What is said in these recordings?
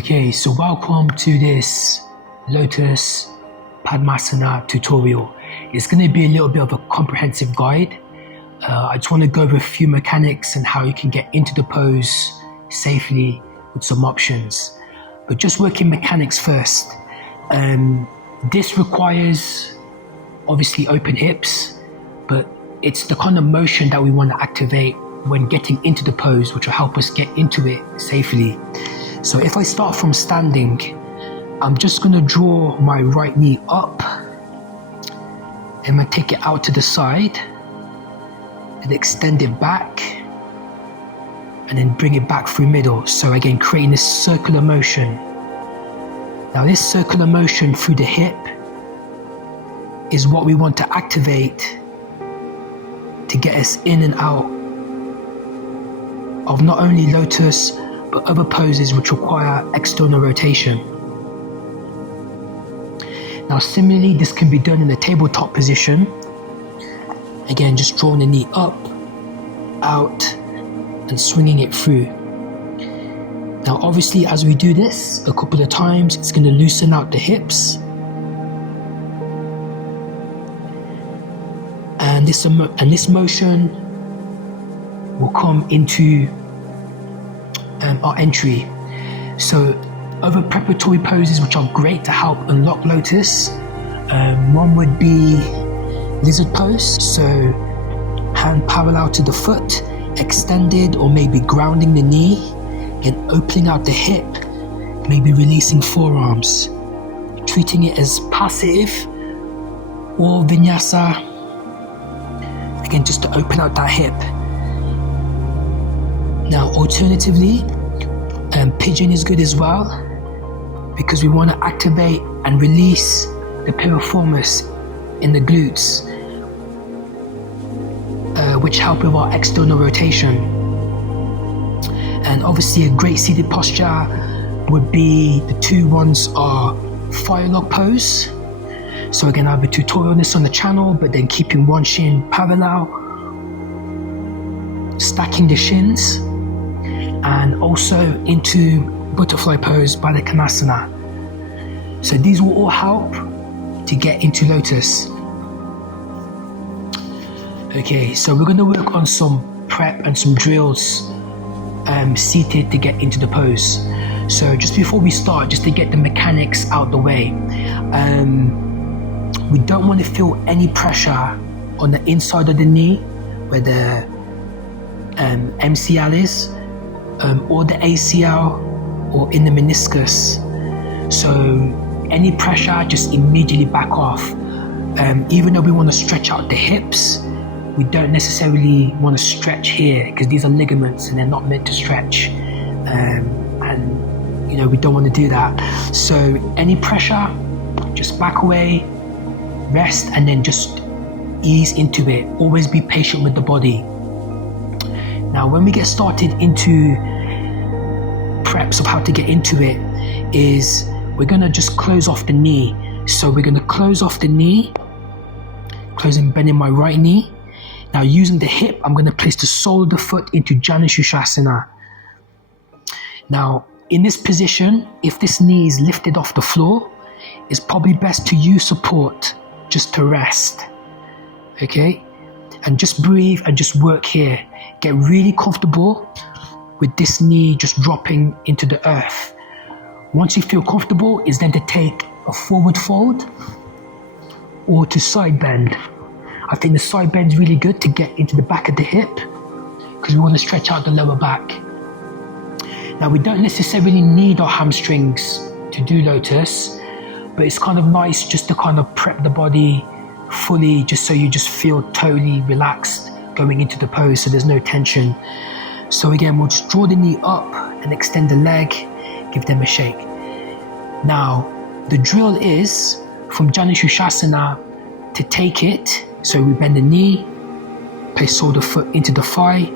Okay, so welcome to this Lotus Padmasana tutorial. It's going to be a little bit of a comprehensive guide. I just want to go over a few mechanics and how you can get into the pose safely with some options. But just working mechanics first. This requires obviously open hips, but it's the kind of motion that we want to activate when getting into the pose, which will help us get into it safely. So if I start from standing, I'm just going to draw my right knee up. I'm going to take it out to the side and extend it back and then bring it back through middle. So again, creating this circular motion. Now this circular motion through the hip is what we want to activate to get us in and out of not only Lotus, but other poses which require external rotation. Now similarly, this can be done in the tabletop position. Again, just drawing the knee up, out, and swinging it through. Now obviously, as we do this a couple of times, it's going to loosen out the hips. And this motion will come into our entry. So other preparatory poses which are great to help unlock Lotus, one would be lizard pose, so hand parallel to the foot, extended or maybe grounding the knee and opening out the hip, maybe releasing forearms, treating it as passive or vinyasa, again just to open out that hip. Now alternatively, Pigeon is good as well, because we want to activate and release the piriformis in the glutes, which help with our external rotation. And obviously a great seated posture would be, the two ones are firelock pose. So again, I have a tutorial on this on the channel, but then keeping one shin parallel, stacking the shins, and also into butterfly pose by the Padmasana. So these will all help to get into Lotus. Okay, so we're going to work on some prep and some drills seated to get into the pose. So just before we start, just to get the mechanics out the way, we don't want to feel any pressure on the inside of the knee where the MCL is, or the ACL, or in the meniscus. So any pressure, just immediately back off. Even though we want to stretch out the hips, we don't necessarily want to stretch here because these are ligaments and they're not meant to stretch. And you know, we don't want to do that. So any pressure, just back away, rest, and then just ease into it. Always be patient with the body. Now when we get started into preps of how to get into it, is we're going to just close off the knee. So we're going to close off the knee, bending my right knee. Now using the hip, I'm going to place the sole of the foot into Janushusasana. Now in this position, if this knee is lifted off the floor, it's probably best to use support just to rest. Okay, and just breathe and just work here. Get really comfortable with this knee just dropping into the earth. Once you feel comfortable, is then to take a forward fold or to side bend. I think the side bend is really good to get into the back of the hip because we want to stretch out the lower back. Now we don't necessarily need our hamstrings to do Lotus, but it's kind of nice just to kind of prep the body fully, just so you just feel totally relaxed going into the pose, so there's no tension. So again, we'll just draw the knee up and extend the leg, give them a shake. Now, the drill is from Janushusasana to take it. So we bend the knee, place sole of the foot into the thigh,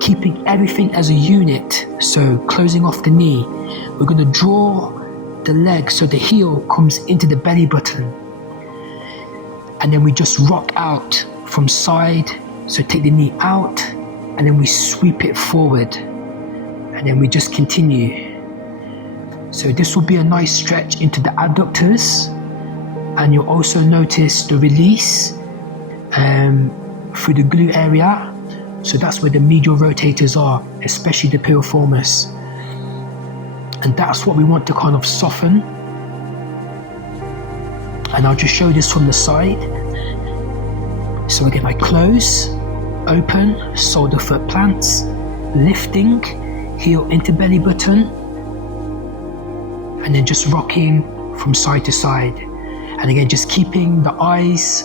keeping everything as a unit. So closing off the knee, we're going to draw the leg so the heel comes into the belly button. And then we just rock out from side. So take the knee out, and then we sweep it forward, and then we just continue. So this will be a nice stretch into the adductors, and you'll also notice the release through the glute area. So that's where the medial rotators are, especially the piriformis. And that's what we want to kind of soften. And I'll just show this from the side. So again, I close, open, shoulder foot plants, lifting, heel into belly button, and then just rocking from side to side. And again, just keeping the eyes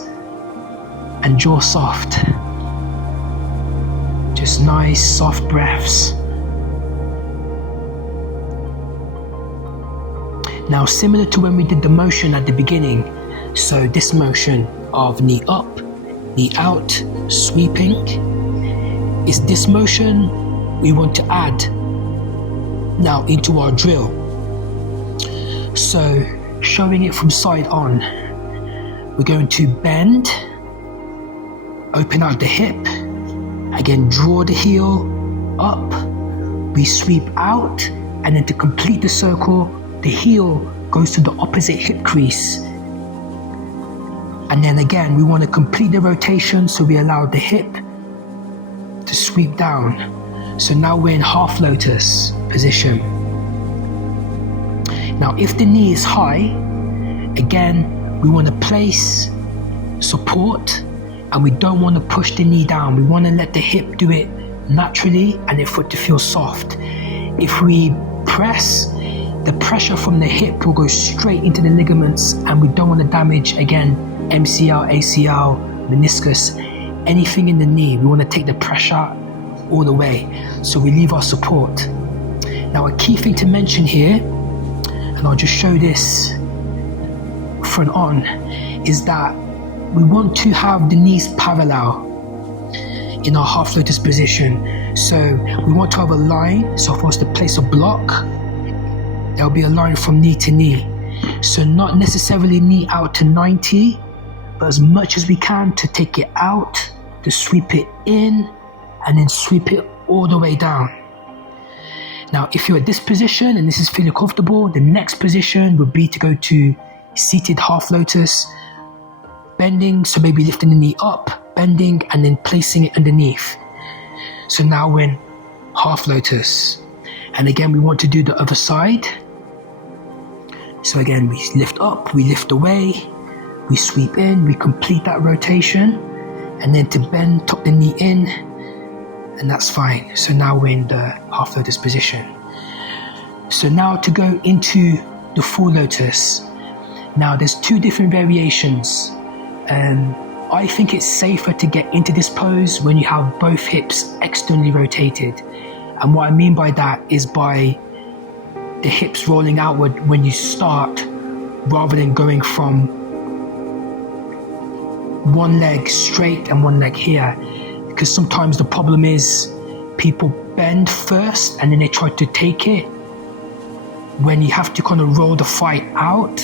and jaw soft. Just nice, soft breaths. Now, similar to when we did the motion at the beginning, so this motion of knee up, knee out, sweeping, is this motion we want to add now into our drill. So, showing it from side on, we're going to bend, open out the hip, again draw the heel up, we sweep out, and then to complete the circle, the heel goes to the opposite hip crease. And then again, we want to complete the rotation, so we allow the hip to sweep down. So now we're in half lotus position. Now, if the knee is high, again, we want to place support, and we don't want to push the knee down. We want to let the hip do it naturally and the foot to feel soft. If we press, the pressure from the hip will go straight into the ligaments, and we don't want to damage, again, MCL, ACL, meniscus, anything in the knee. We want to take the pressure all the way, so we leave our support. Now, a key thing to mention here, and I'll just show this front on, is that we want to have the knees parallel in our half lotus position. So we want to have a line, so for us to place a block, there'll be a line from knee to knee. So not necessarily knee out to 90, but as much as we can to take it out, to sweep it in, and then sweep it all the way down. Now, if you're at this position and this is feeling comfortable, the next position would be to go to seated half lotus, bending, so maybe lifting the knee up, bending, and then placing it underneath. So now we're in half lotus. And again, we want to do the other side. So again, we lift up, we lift away, we sweep in, we complete that rotation, and then to bend, tuck the knee in, and that's fine. So now we're in the half lotus position. So now to go into the full lotus. Now there's two different variations. I think it's safer to get into this pose when you have both hips externally rotated. And what I mean by that is by the hips rolling outward when you start, rather than going from one leg straight and one leg here. Because sometimes the problem is people bend first and then they try to take it, when you have to kind of roll the fight out,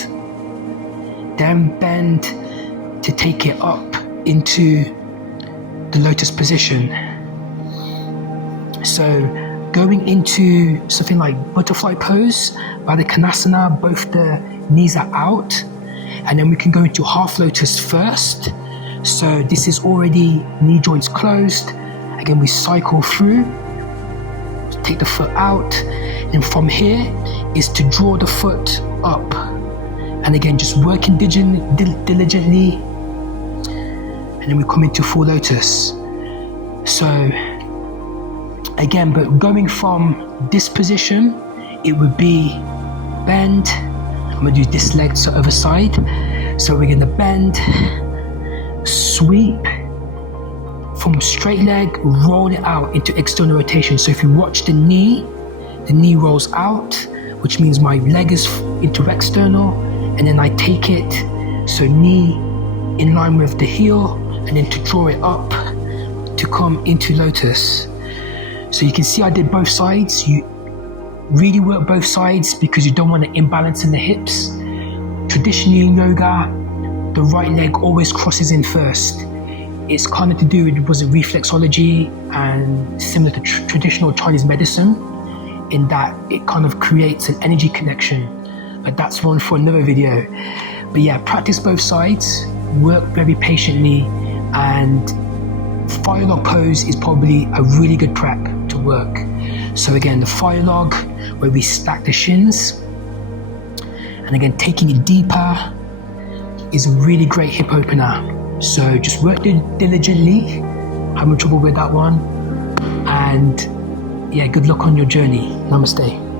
then bend to take it up into the lotus position. So going into something like butterfly pose, Padmasana, both the knees are out, and then we can go into half lotus first. So this is already knee joints closed. Again, we cycle through, take the foot out, and from here is to draw the foot up. And again, just working diligently, and then we come into full lotus. So again, but going from this position, it would be bend. I'm gonna do this leg to the other side. So we're gonna bend, sweep, from straight leg, roll it out into external rotation. So if you watch the knee rolls out, which means my leg is into external, and then I take it, so knee in line with the heel, and then to draw it up to come into lotus. So you can see I did both sides. You really work both sides because you don't want to imbalance in the hips. Traditionally in yoga, the right leg always crosses in first. It's kind of to do with reflexology, and similar to traditional Chinese medicine. in that it kind of creates an energy connection. But that's one for another video. But yeah, practice both sides, work very patiently, and fire log pose is probably a really good prep to work. So again, the fire log, where we stack the shins, and again, taking it deeper is a really great hip opener. So just work diligently, having trouble with that one, and yeah, good luck on your journey. Namaste.